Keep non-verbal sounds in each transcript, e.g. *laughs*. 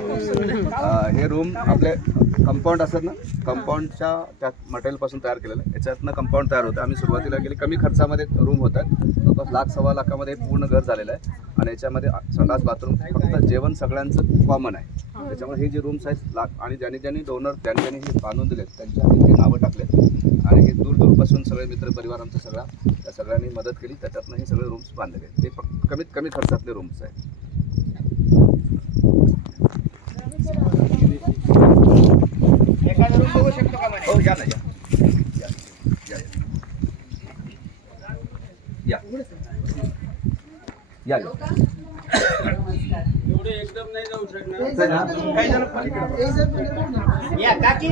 हे रूम आपले कंपाऊंड असतात ना? कंपाऊंडच्या त्या मटेरियलपासून तयार केलेलं आहे. याच्यातनं कंपाऊंड तयार होतं. आम्ही सुरुवातीला गेले. कमी खर्चामध्ये रूम होतात जवळपास लाख सव्वा लाखामध्ये पूर्ण घर झालेलं आहे. आणि याच्यामध्ये संडास बाथरूम फक्त जेवण सगळ्यांचं कॉमन आहे. त्याच्यामुळे हे जे रूम्स आहेत लाख आणि ज्यांनी ज्यांनी डोनर ज्यांनी ज्यांनी हे बांधून दिले त्यांच्या हे नावं टाकले आणि हे दूर दूरपासून सगळे मित्र परिवार आमचा सगळा त्या सगळ्यांनी मदत केली. त्याच्यातनं हे सगळे रूम्स बांधले ते फक्त कमीत कमी खर्चातले रूम्स आहेत. या या एवढे एकदम नाही जाऊ शकणार काही जण पलीकडे या काकी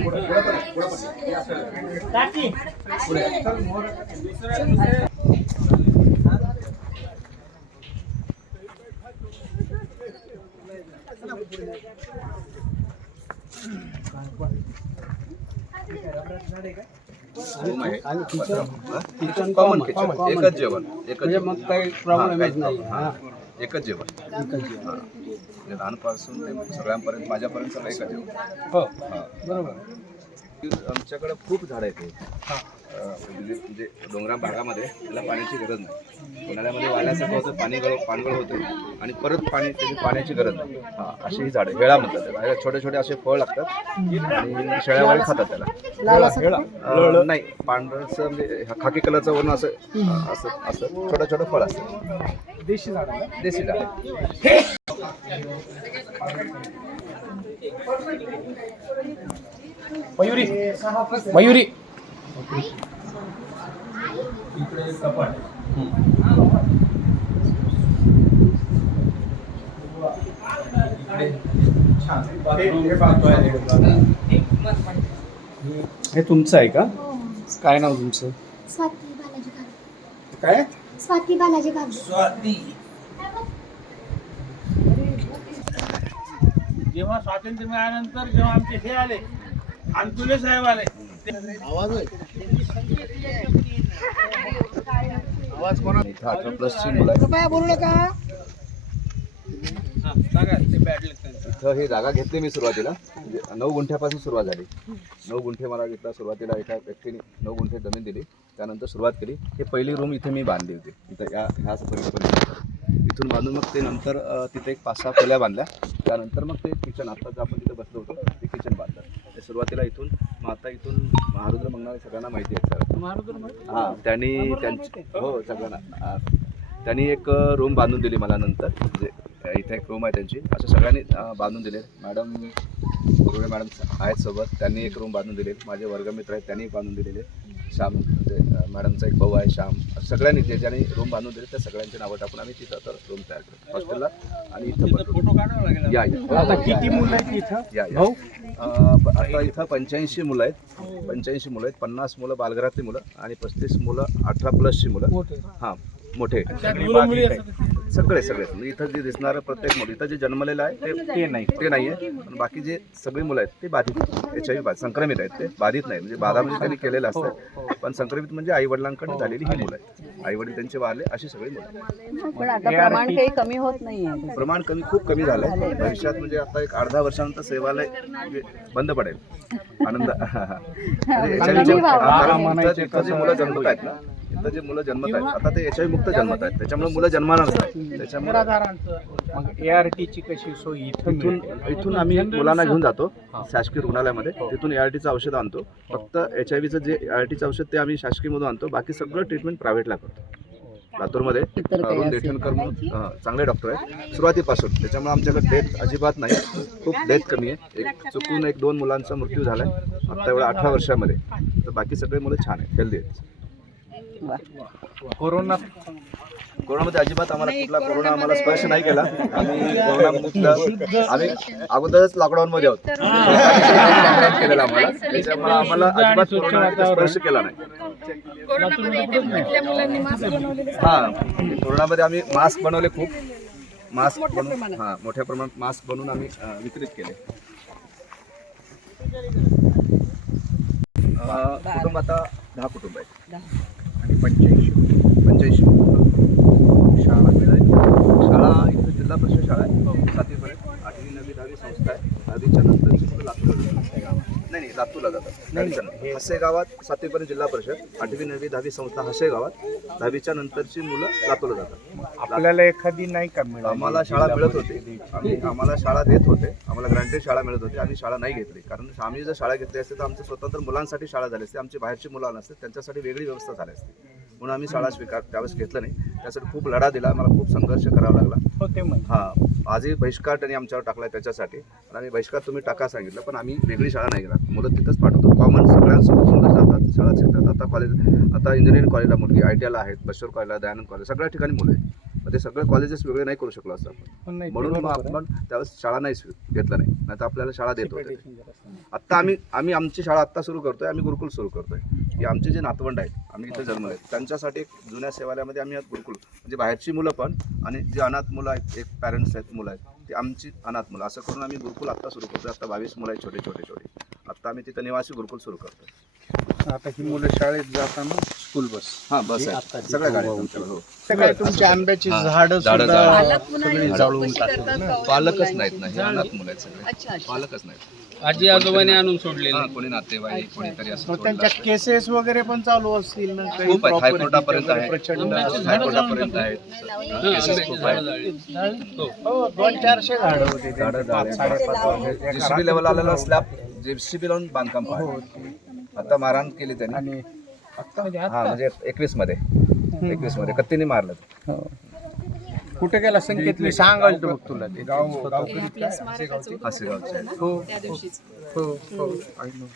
काकी दुसऱ्या दुसऱ्या आणि kitchen? Kitchen common common, kitchen common. एकच जेवण एकच म्हणजे जेवण. मग काही प्रॉब्लेमच नाही. हा. एकच जेवण एकच जेवण. म्हणजे लहानपासून ते सगळ्यांपर्यंत माझ्यापर्यंत सगळं एकच जेवण हो हा. आमच्याकडे खूप झाडं आहेत म्हणजे म्हणजे डोंगराळ भागामध्ये त्याला पाण्याची गरज नाही. उन्हाळ्यामध्ये वाल्यासारखं होतं पाणी गळ पानगळ होते आणि परत पाणी त्याची पाण्याची गरज नाही. हा, अशी ही झाडं हेळा म्हणतात त्याला. छोटे छोटे असे फळ लागतात आणि शेळ्यावाले खातात त्याला. नाही पांढरचं म्हणजे हा खाकी कलरचं वरून असं असं असं छोटं छोटं फळ असतं. देशी झाड देशी झाड. मयुरी. मयुरी. हे तुमचं आहे का? काय नाव तुमचं? स्वाती बालाजी काय? स्वाती बालाजी कागदे जेव्हा स्वातंत्र्य मिळाल्यानंतर जेव्हा आमचे हे आले अंतुले साहेब आले. इथं अठरा प्लसची मुलं आहेत. हा, सांगा ते बॅड त्यांचं. इथं ही जागा घेतली मी सुरुवातीला. म्हणजे नऊ गुंठ्यापासून सुरुवात झाली. नऊ गुंठे मला घेतला सुरुवातीला एका व्यक्तीने नऊ गुंठे जमीन दिली. त्यानंतर सुरुवात केली. हे पहिली रूम इथे मी बांधली होती. इथं या ह्याच परिसरात इथून बांधून मग ते नंतर तिथे एक पाच सहा खोल्या बांधल्या. त्यानंतर मग ते किचन आता जे आपण तिथे बसलो होतो ते किचन बांधलं. सुरुवातीला इथून मग आता इथून महारुद्र मंगळाने सगळ्यांना माहिती आहे सर. हां त्यांनी त्यांची हो सगळ्यांना. त्यांनी एक रूम बांधून दिली मला नंतर. म्हणजे इथे एक रूम आहे त्यांची. असं सगळ्यांनी बांधून दिले. मॅडम गुरुडे मॅडम आहेत सोबत. त्यांनी एक रूम बांधून दिले. माझे वर्गमित्र आहेत त्यांनी बांधून दिलेले. श्याम म्हणजे मॅडमचा एक भाऊ आहे श्याम. सगळ्यांनी जे ज्यांनी रूम बांधून दिले त्या सगळ्यांची नावं टाकून आम्ही तिथं तर रूम तयार केलं हॉस्टेलला आणि इथं. फोटो काढावा लागेल. या या. आता किती मुलं आहेत इथं? या या. भाऊ? आता इथं पंच्याऐंशी मुलं आहेत. पंच्याऐंशी मुलं आहेत. पन्नास मुलं बालघरातली मुलं आणि पस्तीस मुलं अठरा प्लसची मुलं. हां मोठे. सगळे सगळे. म्हणजे इथं जे दिसणारं प्रत्येक मुलं इथं जे जन्मलेलं आहे ते ते नाही. ते नाही आहे. पण बाकी जे सगळी मुलं आहेत ते बाधित एच आय बाधित संक्रमित आहेत. ते बाधित नाही. म्हणजे बाधा म्हणजे त्यांनी केलेलं असतं. पण संक्रमित म्हणजे आई वडिलांकडून झालेली ही मुलं आहेत. आई वडील त्यांचे वारले अशी सगळी मुलं आहेत. पण आता प्रमाण काही कमी होत नाहीये प्रमाण कमी खूप कमी झालंय. भविष्यात म्हणजे आता एक अर्धा वर्षानंतर सेवालय म्हणजे बंद पडेल. आनंद HIV चे- कारण इथं- इथं जी मुलं जन्मत आहेत ना इथं जे मुलं जन्मत आहेत आता ते एच आय मुक्त जन्मत आहेत त्याच्यामुळे मुलं जन्मानाच त्याच्यामुळे मग ए आर टीची कशी सोय इथं इथून? इथून आम्ही मुलांना घेऊन जातो शासकीय रुग्णालयामध्ये. तिथून ए आर टीचं औषध आणतो. फक्त एच आय व्हीचं जे ए आर टीचं औषध ते आम्ही शासकीयमधून आणतो. बाकी सगळं ट्रीटमेंट प्रायव्हेटला करतो. लातूरमध्ये अरुण. देठणकर म्हणून चांगले डॉक्टर आहेत. सुरुवातीपासून. त्याच्यामुळे आमच्याकडे डेथ अजिबात नाही. खूप डेथ कमी आहे. एक चुकून एक दोन मुलांचा मृत्यू झाला आहे आता एवढ्या अठरा वर्षामध्ये. तर बाकी सगळे मुलं छान आहेत. हेल्दी आहेत. कोरोना कोरोनामध्ये अजिबात आम्हाला कुठला कोरोना आम्हाला स्पर्श नाही केला. आम्ही कोरोनामुक्त आम्ही अगोदरच लॉकडाऊन मध्ये आहोत *laughs* केलेलं आम्हाला. त्याच्यामुळे आम्हाला अजिबात कोरोना स्पर्श केला नाही. हा. कोरोनामध्ये आम्ही मास्क बनवले खूप. मास्क बनवून हा मोठ्या प्रमाणात मास्क बनवून आम्ही वितरित केले. कुटुंब आता दहा कुटुंब आहेत. पंच्याऐंशी पंच्याऐंशी शाळा मिळाली. शाळा इथं जिल्हा परिषद शाळा आहे. सातवीपर्यंत आठवी नवी दहावी संस्था आहे. दहावीच्या नंतर मुलं लातूरला नाही नाही लातूरला जातात हसे गावात सातवीपर्यंत जिल्हा परिषद आठवी नववी दहावी संस्था हसे गावात दहावीच्या नंतरची मुलं लातूरला जातात. आपल्याला एखादी नाही का मिळाली? आम्हाला शाळा मिळत होती. आम्ही आम्हाला शाळा देत होते. आम्हाला ग्रांटेड शाळा मिळत होती. आम्ही शाळा नाही घेतली. कारण आम्ही जर शाळा घेतली असते तर आमचं स्वतंत्र मुलांसाठी शाळा झाली असते. आमची बाहेरची मुलं आली असते त्यांच्यासाठी वेगळी व्यवस्था झाली असते. म्हणून आम्ही शाळा स्वीकार त्यावेळेस घेतलं नाही. त्यासाठी खूप लढा दिला. मला खूप संघर्ष करावा लागला. हो हा. आजही बहिष्कार त्यांनी आमच्यावर टाकलाय त्याच्यासाठी. आणि आम्ही बहिष्कार तुम्ही टाका सांगितलं. पण आम्ही वेगळी शाळा नाही घेणार. मुलं तिथंच पाठवतो. कॉमन सगळ्यांसोबत मुलं जातात. शाळा शिकतात आता कॉलेज आता इंजिनिअरिंग कॉलेजला मुलगी आय टी आयला आहेत. बश्वर कॉलेजला दयानंद कॉलेज सगळ्या ठिकाणी मुलं आहेत. ते सगळे कॉलेजेस वेगळे नाही करू शकलो आपण. ते म्हणून मग. आपण त्यावेळेस शाळा नाही स्वी- घेतलं नाही. नाही तर आपल्याला शाळा देत होते. आत्ता आम्ही आम्ही आमची शाळा आत्ता सुरू करतोय. आम्ही गुरुकुल सुरू करतोय. की आमचे जे नातवंड आहेत आम्ही इथे जन्मले आहेत त्यांच्यासाठी एक जुन्या सेवालयामध्ये आम्ही आज गुरुकुल. म्हणजे बाहेरची मुलं पण आणि जे अनाथ मुलं आहेत एक पॅरेंट्स आहेत मुलं आहेत ती आमची अनाथ मुलं. असं करून आम्ही गुरुकुल आत्ता सुरू करतोय. आत्ता बावीस मुलं आहेत छोटे छोटे छोटे. आत्ता आम्ही तिथं निवासी गुरुकुल सुरू करतोय. आता ही मुलं शाळेत जाताना स्कूल बस हां बस आहे. सगळ्या गाड्या आहेत आमच्याकडे, हो. तुमची आंब्याची हा. झाडं. सगळी जाळून पालकच नाहीत ना हे अनाथ मुलं आहेत सगळे. पालकच नाहीत. आजी आजोबाने आणून सोडलेले. हां, कोणी नातेवाईक कोणीतरी असं मग सोडलं त्यांच्या. केसेस वगैरे पण चालू असतील ना? काही खूप आहेत. property हायकोर्टापर्यंत प्रचंड हायकोर्टापर्यंत आहेत. केसेस खूप आहेत. हो दोन चारशे झाडं होते झाडं. जेसीबी लेवल आलेला स्लॅब जेसीबी लावून बांधकाम पाहिजे आता मारहाण केली त्यांनी. आणि हा म्हणजे एकवीसमध्ये एकवीसमध्ये कत्तीने मारलं. हो. कुठे गेला संकेतली सांगाल तू बघ तुला ते. आहेत. हो हो हो I know.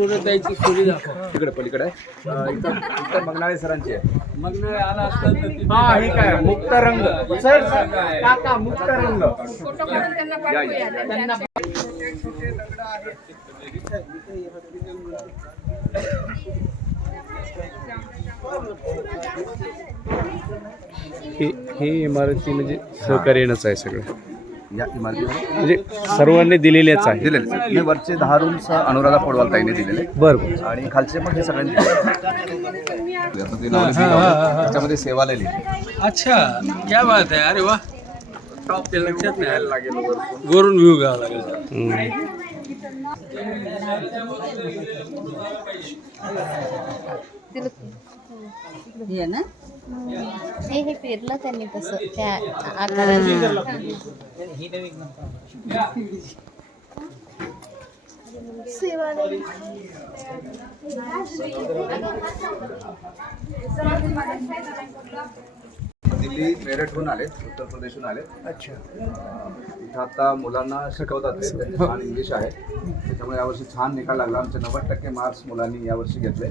द्यायची खोली दाखव. तिकडे पलीकडे. आहे. अं, इथं इथं मगनाळे सरांची आहे. मग नाही आला असता तर तिथे हा हे काय? मुक्त रंग. सर सर, काका मुक्त रंग. हे हे इमारती म्हणजे सहकार्यानंच आहे सगळं. या इमारतीवर? म्हणजे सर्वांनी दिलेल्याच आहे. दिलेले आहेत. हे वरचे दहा रूम्स अनुराधा पडवाल ताईने दिलेले. बरं. बरं आणि खालचे पण हे सगळ्यांनी दिलेले. आहेत. आता ते नावं लिहिली आहे. त्याच्यामध्ये सेवा लिहिली अच्छा क्या बात आहे अरे वा टॉप ते लक्षात नाही आलं लागेल वरून व्ह्यू घ्यावा लागेल. हे ना? हे हे पेरलं त्यांनी तसं. त्या आकाराने. दिल्ली मेरठहून आलेत उत्तर प्रदेशहून आलेत. अच्छा. इथं आता मुलांना शिकवतात ते. त्यांचे छान इंग्लिश आहे. त्याच्यामुळे यावर्षी छान निकाल लागला. आमचे नव्वद टक्के मार्क्स मुलांनी यावर्षी घेतले.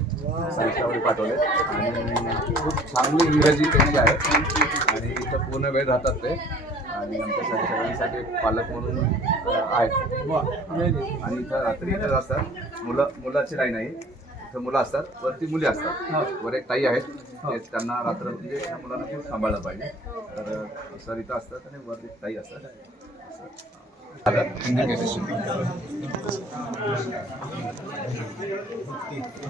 साहित्यावर पाठवले आणि खूप चांगली इंग्रजी त्यांची आहे. आणि इथं पूर्ण वेळ राहतात ते. आणि आमच्यासाठी सगळ्यांसाठी एक पालक म्हणून अं, आहेत. आणि इथं रात्री इथं असतात मुलं मुलाची लाईन आहे इथं मुलं असतात. वरती मुली असतात. वर एक ताई आहेत. ते त्यांना रात्र म्हणजे त्या मुलांना खूप सांभाळलं पाहिजे. तर सर इथं असतात आणि वर एक ताई असतात.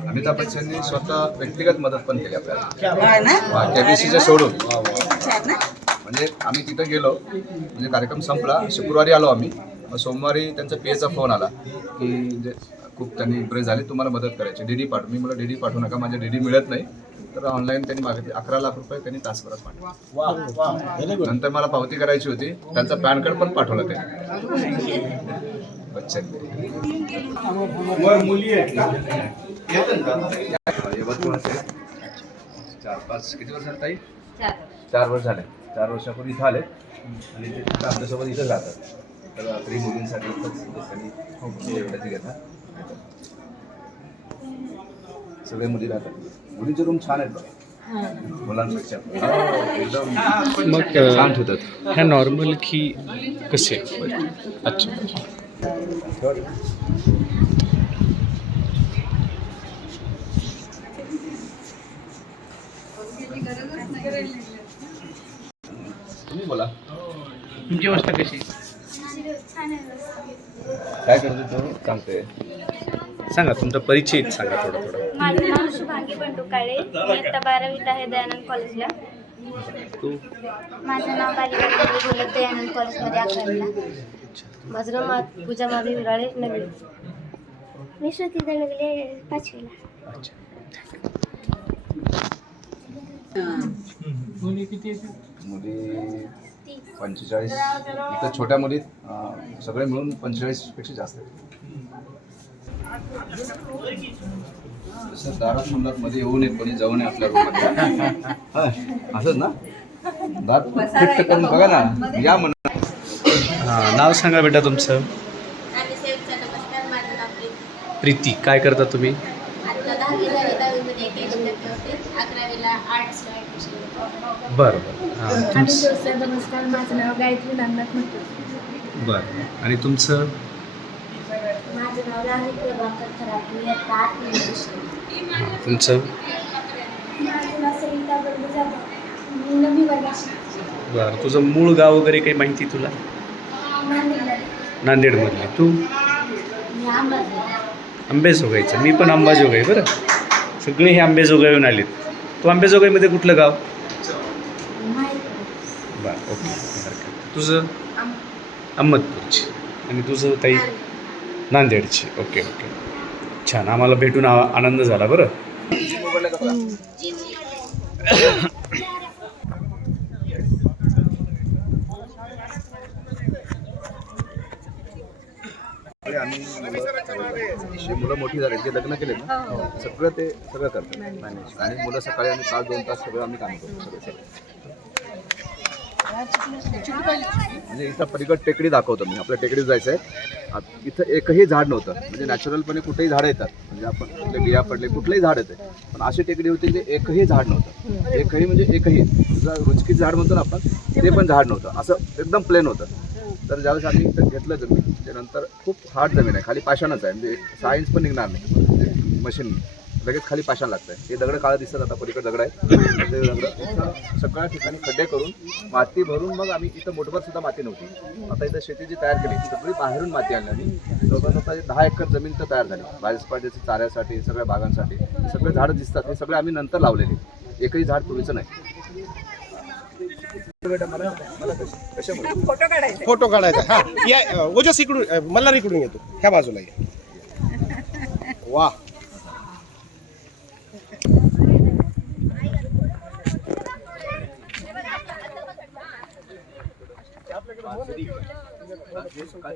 अमिताभ बच्चननी स्वतः व्यक्तिगत मदत पण केली आपल्याला. केबीसीच्या सोडून. म्हणजे आम्ही तिथं गेलो. म्हणजे कार्यक्रम संपला. शुक्रवारी आलो आम्ही. मग सोमवारी त्यांचा पी एचा फोन आला. की खूप त्यांनी इम्प्रेस झाले. तुम्हाला मदत करायची. डीडी पाठव. मी मला डीडी पाठवू नका. माझ्या डीडी मिळत नाही. तर ऑनलाईन त्यांनी मागितली. अकरा लाख रुपये त्यांनी तासभरात पाठवले. नंतर मला पावती करायची होती. त्यांचा पॅन कार्ड पण पाठवलं त्यांनी. चार पाच. किती वर्ष झाले ताई? चार. वर्ष झाले. चार वर्षापूर्वी इथं आले. आणि ते आमच्यासोबत इथंच राहतात तर मुलींसाठी घेतात. सगळे मुली राहतात. मुलीचे रूम छान आहेत बघा. मुलांपेक्षा. एकदम मग छान अ, ठेवतात ह्या नॉर्मल की कसे? अच्छा. तुम्ही बोला. तुमची अवस्था कशी. काय करतो तो? सांगते. सांगा तुमचा परिचय सांगा थोडा थोडा. माझं नाव शुभांगी बंडू काळे मी आता बारावीत आहे दयानंद कॉलेजला. तू? माझं नाव बालिका मी बोलत दयानंद कॉलेजमध्ये अकरावीला. माझं नाव मा पूजा माधवी विराळे नवीन. मी श्रुती दणगले पाचवीला. मुली पंचेचाळीस. इथं छोट्या मुली सगळे मिळून पंचेचाळीसपेक्षा जास्त. आहेत तसं दारात म्हणलात मध्ये येऊ नये कोणी जाऊ नये आपल्या रूममध्ये हा, असंच ना? दार फिट करून बघा ना. या म्हणा हां नाव सांगा बेटा तुमचं. प्रीती. काय करता तुम्ही? होते अकरावीला आर्ट्सला घेतलं बरं बरं. हां आणि तुमचं दुसरं नमस्कार माझं नाव गायत्री नामनाथ म्हणतो. बरं. आणि तुमचं? माझं नाव राहुल प्रभाकर खराब मी आता आठवी तुमचं? माझं नाव सरिता बंडू जाधव. मी नवी वर्गाची बरं. तुझं मूळ गाव वगैरे काही माहिती तुला? नांदेडमधले. तू? आंबाजोगाई. आंबेजोगाईचं. मी पण अंबाजोगाई बरं. सगळे हे आंबेजोगाईहून आलेत. तू आंबेजोगाईमध्ये कुठलं गाव? बा ओके तुझं? अहमदपूरची. आणि तुझं ताई? नांदेडची. Okay okay. छान आम्हाला भेटून आनंद झाला बरं. आणि जे मुलं मोठी झाली जे लग्न केले ना सगळं ते सगळं करतात. आणि मुलं सकाळी आम्ही तास दोन तास सगळं आम्ही काम करतो सगळं सगळं. म्हणजे इथं पलीकड टेकडी दाखवतो मी. आपल्या टेकडीत जायचं आहे. इथं एकही झाड नव्हतं. म्हणजे नॅचरलपणे कुठेही झाडं येतात. म्हणजे आपण कुठले बिया पडले कुठलेही झाड येते. पण अशी टेकडी होती जे एकही झाड नव्हतं. एकही म्हणजे एकही. रुचकीत झाड म्हणतो ना आपण ते पण झाड नव्हतं. असं एकदम प्लेन होतं. तर ज्यावेळेस आम्ही इथं घेतलं जमीन त्यानंतर खूप हार्ड जमीन आहे खाली पाषाणच आहे. म्हणजे सायन्स पण निघणार नाही. मशीन लगेच खाली पाषाण लागतं आहे हे दगड काळं दिसतात आता पलीकडे दगड आहे ते सगळ्या ठिकाणी खड्डे करून माती भरून मग आम्ही इथं मोठभर सुद्धा माती नव्हती. आता इथं शेती जी तयार केली. सगळी बाहेरून माती आणली आम्ही. जवळपास आता दहा एकर जमीन तर तयार झाली. भाजपाच्या चाऱ्यासाठी सगळ्या बागांसाठी. सगळे झाडं दिसतात. हे सगळे आम्ही नंतर लावलेले. एकही झाड पूर्वीचं नाही. *laughs* फोटो काढायचा. हा या ओजस इकडून मल्हार इकडून येतो. ह्या बाजूला ये. वा. काय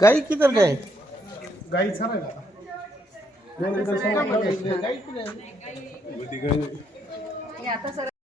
गाई किधर गए? गाई छाना गाई आता सर